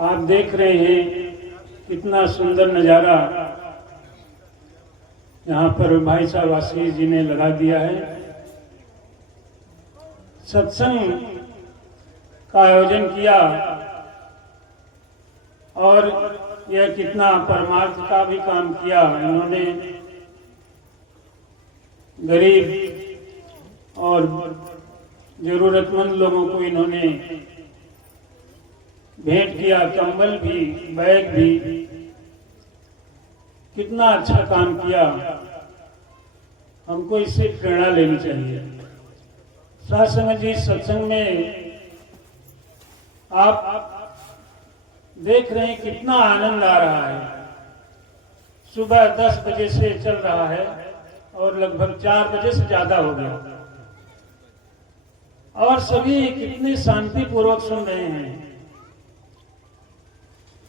आप देख रहे हैं कितना सुंदर नज़ारा यहाँ पर भाई साहब आशीष जी ने लगा दिया है। सत्संग का आयोजन किया और यह कितना परमार्थ का भी काम किया। इन्होंने गरीब और जरूरतमंद लोगों को इन्होंने भेंट किया, कंबल भी, बैग भी। कितना अच्छा काम किया, हमको इससे प्रेरणा लेनी चाहिए। साथ संगत जी, सत्संग में आप देख रहे हैं कितना आनंद आ रहा है। सुबह 10 बजे से चल रहा है और लगभग 4 बजे से ज्यादा हो गया और सभी कितने शांति पूर्वक सुन रहे हैं।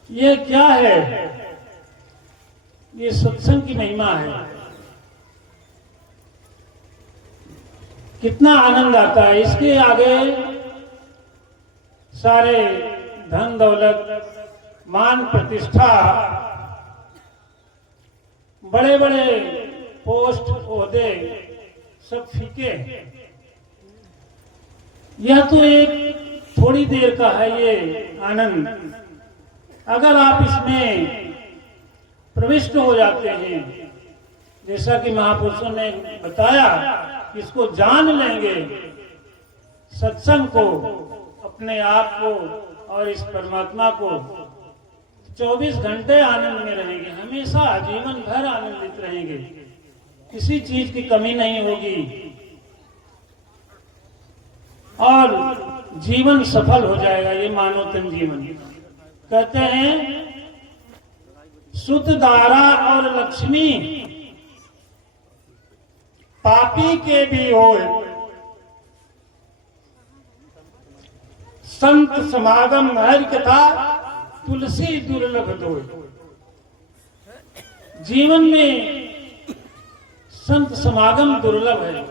ये क्या है? ये सत्संग की महिमा है। कितना आनंद आता है। इसके आगे सारे धन दौलत, मान प्रतिष्ठा, बड़े बड़े पोस्ट ओहदे सब फीके। यह तो एक थोड़ी देर का है ये आनंद। अगर आप इसमें प्रविष्ट हो जाते हैं, जैसा कि महापुरुषों ने बताया, इसको जान लेंगे, सत्संग को, अपने आप को और इस परमात्मा को, 24 घंटे आनंद में रहेंगे, हमेशा जीवन भर आनंदित रहेंगे, किसी चीज की कमी नहीं होगी और जीवन सफल हो जाएगा। ये मानो तन जीवन। कहते हैं शुद्ध दारा और लक्ष्मी पापी के भी हो, संत समागम हरि कथा तुलसी दुर्लभ दो। जीवन में संत समागम दुर्लभ है।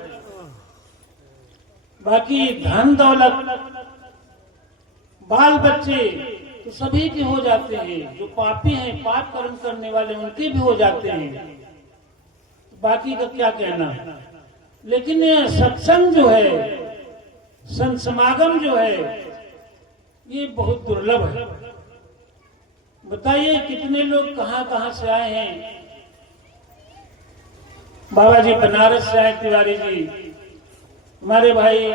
बाकी धन दौलत, बाल बच्चे तो सभी के हो जाते हैं। जो पापी हैं, पाप कर्म करने वाले, उनके भी हो जाते हैं। बाकी का क्या कहना। लेकिन ये सत्संग जो है, संत समागम जो है, ये बहुत दुर्लभ है। बताइए कितने लोग कहां कहां से आए हैं। बाबा जी बनारस से आए, तिवारी जी, हमारे भाई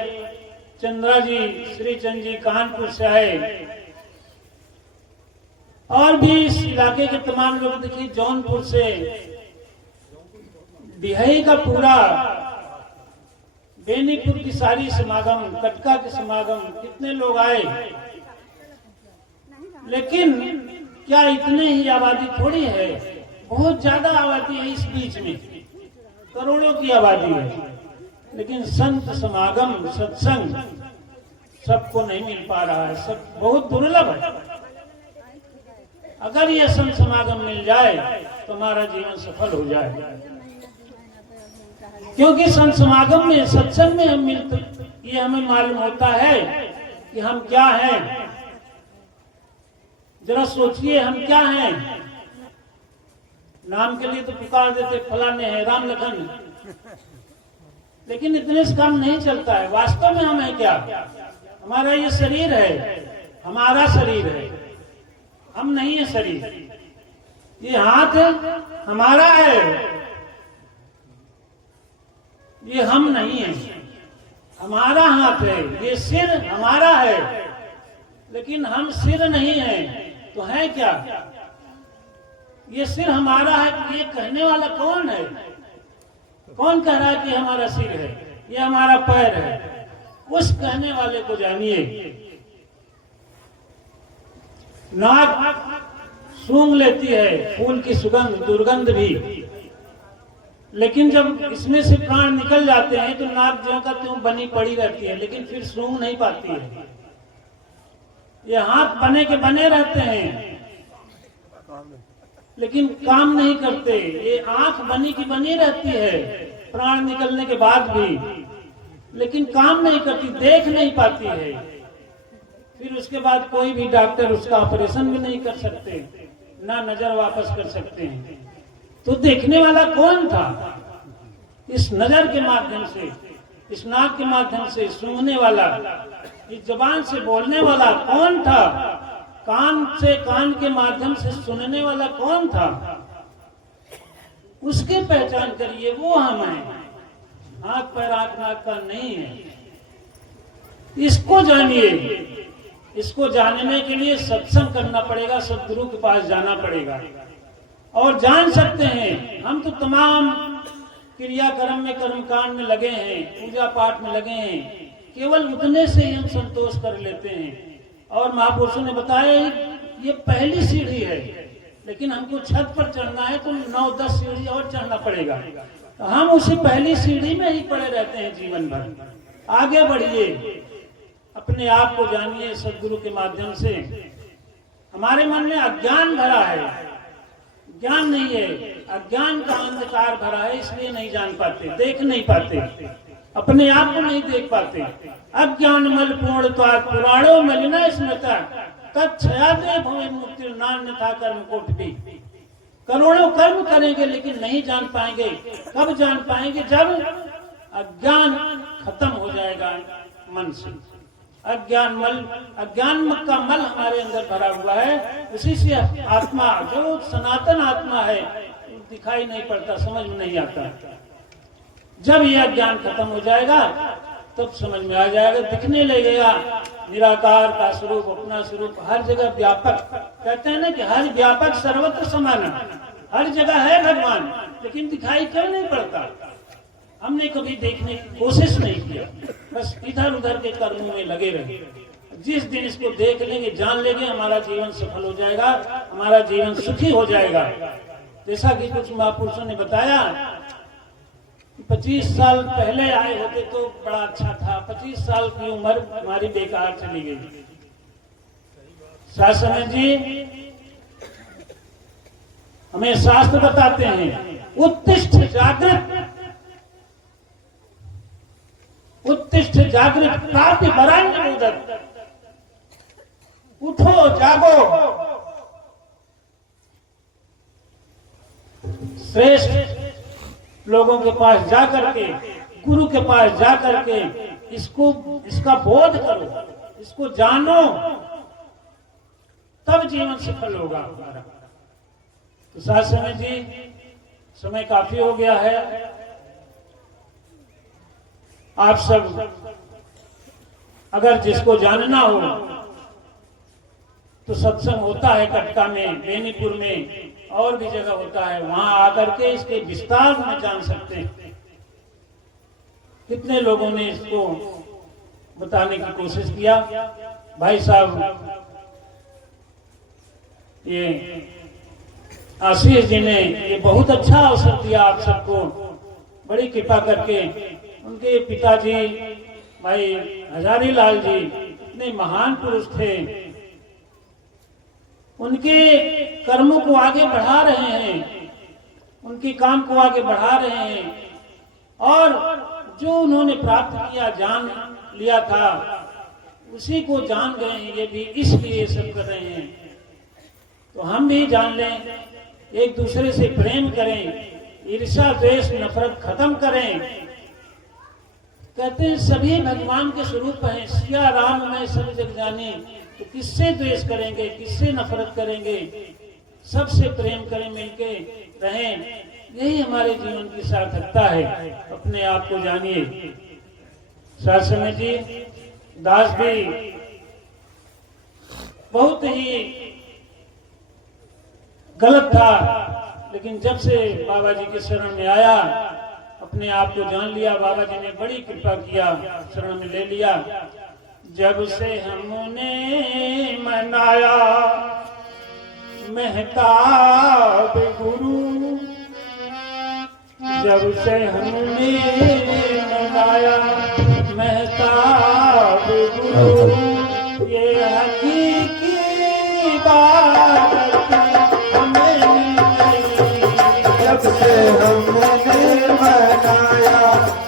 चंद्रा जी, श्री चंद जी कानपुर से आए, और भी इस इलाके के तमाम लोग। देखिए जौनपुर से, बिहाई का पूरा, बेनीपुर की सारी समागम, कटका के समागम, कितने लोग आए। लेकिन क्या इतने ही आबादी थोड़ी है, बहुत ज्यादा आबादी है इस बीच में, करोड़ों की आबादी है। लेकिन संत समागम, सत्संग सबको नहीं मिल पा रहा है, सब बहुत दुर्लभ है। अगर ये संत समागम मिल जाए तो हमारा जीवन सफल हो जाए। क्योंकि संत समागम में, सत्संग में हम मिलते, ये हमें मालूम होता है कि हम क्या हैं। जरा सोचिए हम क्या हैं। नाम के लिए तो पुकार देते फलाने हैं, राम लखन, लेकिन इतने से काम नहीं चलता है। वास्तव में हम हैं क्या? हमारा ये शरीर है, हमारा शरीर है, हम नहीं है शरीर। ये हाथ हमारा है, ये हम नहीं है, हमारा हाथ है। ये सिर हमारा है, लेकिन हम सिर नहीं है। तो है क्या? ये सिर हमारा है, ये कहने वाला कौन है? कौन कह रहा है कि हमारा सिर है, ये हमारा पैर है? उस कहने वाले को जानिए। नाक सूंघ लेती है फूल की सुगंध, दुर्गंध भी, लेकिन जब इसमें से प्राण निकल जाते हैं तो नाक ज्यों का त्यों बनी पड़ी रहती है, लेकिन फिर सूंघ नहीं पाती है। ये हाथ बने के बने रहते हैं, लेकिन काम नहीं करते। ये आंख बनी की बनी रहती है प्राण निकलने के बाद भी, लेकिन काम नहीं करती, देख नहीं पाती है। फिर उसके बाद कोई भी डॉक्टर उसका ऑपरेशन भी नहीं कर सकते, ना नजर वापस कर सकते हैं। तो देखने वाला कौन था? इस नजर के माध्यम से, इस नाक के माध्यम से सूंघने वाला, इस जबान से बोलने वाला कौन था? कान से, कान के माध्यम से सुनने वाला कौन था? उसकी पहचान करिए, वो हम हैं, आंख पैर आंख नाक का नहीं है। इसको जानिए। इसको जानने के लिए सत्संग करना पड़ेगा, सदगुरु के पास जाना पड़ेगा और जान सकते हैं। हम तो तमाम क्रियाक्रम में, कर्मकांड में लगे हैं, पूजा पाठ में लगे हैं, केवल उतने से ही हम संतोष कर लेते हैं। और महापुरुषों ने बताया ये पहली सीढ़ी है, लेकिन हमको छत पर चढ़ना है तो 9-10 सीढ़ी और चढ़ना पड़ेगा। तो हम उसी पहली सीढ़ी में ही पड़े रहते हैं जीवन भर। आगे बढ़िए, अपने आप को जानिए सदगुरु के माध्यम से। हमारे मन में अज्ञान भरा है, ज्ञान नहीं है, अज्ञान का अंधकार भरा है, इसलिए नहीं जान पाते, देख नहीं पाते, अपने आप को नहीं देख पाते। अज्ञान मल पूर्णत्वात् पुराणों मलिना स्मृता तत्क्षयाते भवेन मुक्ति नान्यथा कर्म कोटि भी। करोड़ों कर्म करेंगे लेकिन नहीं जान पाएंगे। कब जान पाएंगे? जब अज्ञान खत्म हो जाएगा मन से। अज्ञान का मल हमारे अंदर भरा हुआ है, उसी से आत्मा, जो सनातन आत्मा है, दिखाई नहीं पड़ता, समझ में नहीं आता। जब यह अज्ञान खत्म हो जाएगा तब समझ में आ जाएगा, दिखने लगेगा निराकार का स्वरूप, अपना स्वरूप हर जगह व्यापक। कहते हैं ना कि हर व्यापक सर्वत्र समान, हर जगह है भगवान, लेकिन दिखाई क्यों नहीं पड़ता? हमने कभी देखने की कोशिश नहीं किया, बस इधर उधर के कर्मों में लगे रहे। जिस दिन इसको देख लेंगे, जान लेंगे, हमारा जीवन सफल हो जाएगा, हमारा जीवन सुखी हो जाएगा। जैसा कि कुछ महापुरुषों ने बताया, 25 साल पहले आए होते तो बड़ा अच्छा था, 25 साल की उम्र हमारी बेकार चली गई। शास्त्र जी हमें शास्त्र बताते हैं, उत्तिष्ठ जागृत, उत्तिष्ठ जागृत प्राप्ति वरान्य मुदत। उठो, जागो, श्रेष्ठ लोगों के पास जाकर के, गुरु के पास जाकर के इसका बोध करो, इसको जानो, तब जीवन सफल होगा हमारा। तो साथ समय जी, समय काफी हो गया है। आप सब अगर जिसको जानना हो तो सत्संग होता है कटका में, बेनीपुर में, और भी जगह होता है, वहां आकर के इसके विस्तार में जान सकते हैं। कितने लोगों ने इसको बताने की कोशिश किया। भाई साहब ये आशीष जी ने ये बहुत अच्छा अवसर दिया आप सबको, बड़ी कृपा करके। उनके पिताजी भाई हजारी लाल जी इतने महान पुरुष थे, उनके कर्मों को आगे बढ़ा रहे हैं, उनके काम को आगे बढ़ा रहे हैं, और जो उन्होंने प्राप्त किया, जान लिया था, उसी को जान गए हैं। ये भी इसलिए ये सब कर रहे हैं। तो हम भी जान लें, एक दूसरे से प्रेम करें, ईर्ष्या द्वेष नफरत खत्म करें। कहते हैं सभी भगवान के स्वरूप हैं, सिया राम मैं सब जग जाने। तो किससे द्वेष करेंगे, किससे नफरत करेंगे? सबसे प्रेम करें, मिलके रहें, यही हमारे जीवन की सार्थकता है। अपने आप को जानिए। शास्त्र जी, दास भी बहुत ही गलत था, लेकिन जब से बाबा जी के शरण में आया, अपने आप को जान लिया, बाबा जी ने बड़ी कृपा किया, शरण में ले लिया। जब से हमने मनाया महताब गुरु, जब से हमने मनाया महताब गुरु, ये हकीकी बात हमें जब से हमने मनाया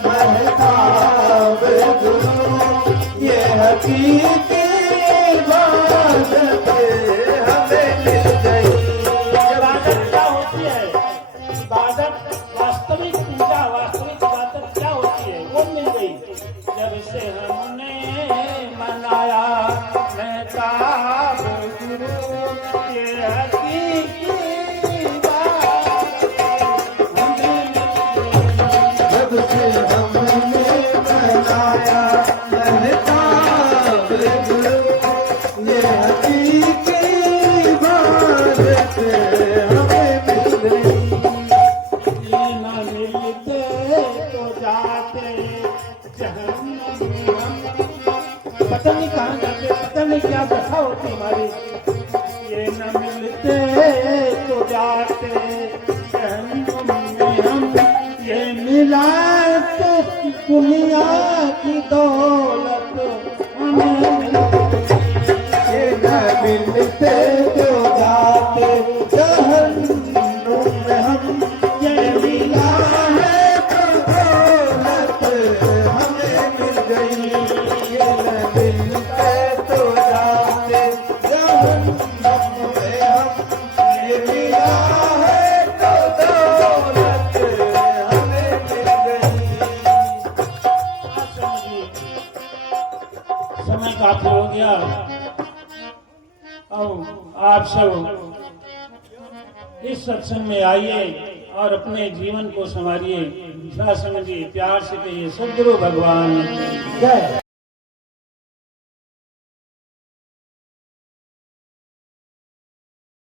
महताब गुरु, ये हकीकी ये न मिलते तो जाते जहन्नुम में हम, ये मिला तो दुनिया की दौलत हमें मिलती। ये न मिलते तो जाते जहन्नुम में हम, ये मिला है तो दौलत हमें मिल गई। ये न मिलते तो जाते जहन्नुम में हम, ये मिला है तो दौलत हमें मिल गई। समय काफी हो गया। अब आप सब इस सत्संग में आइए और अपने जीवन को संवारिए। सत्संग जी प्यार से कहिए सद्गुरु भगवान जय।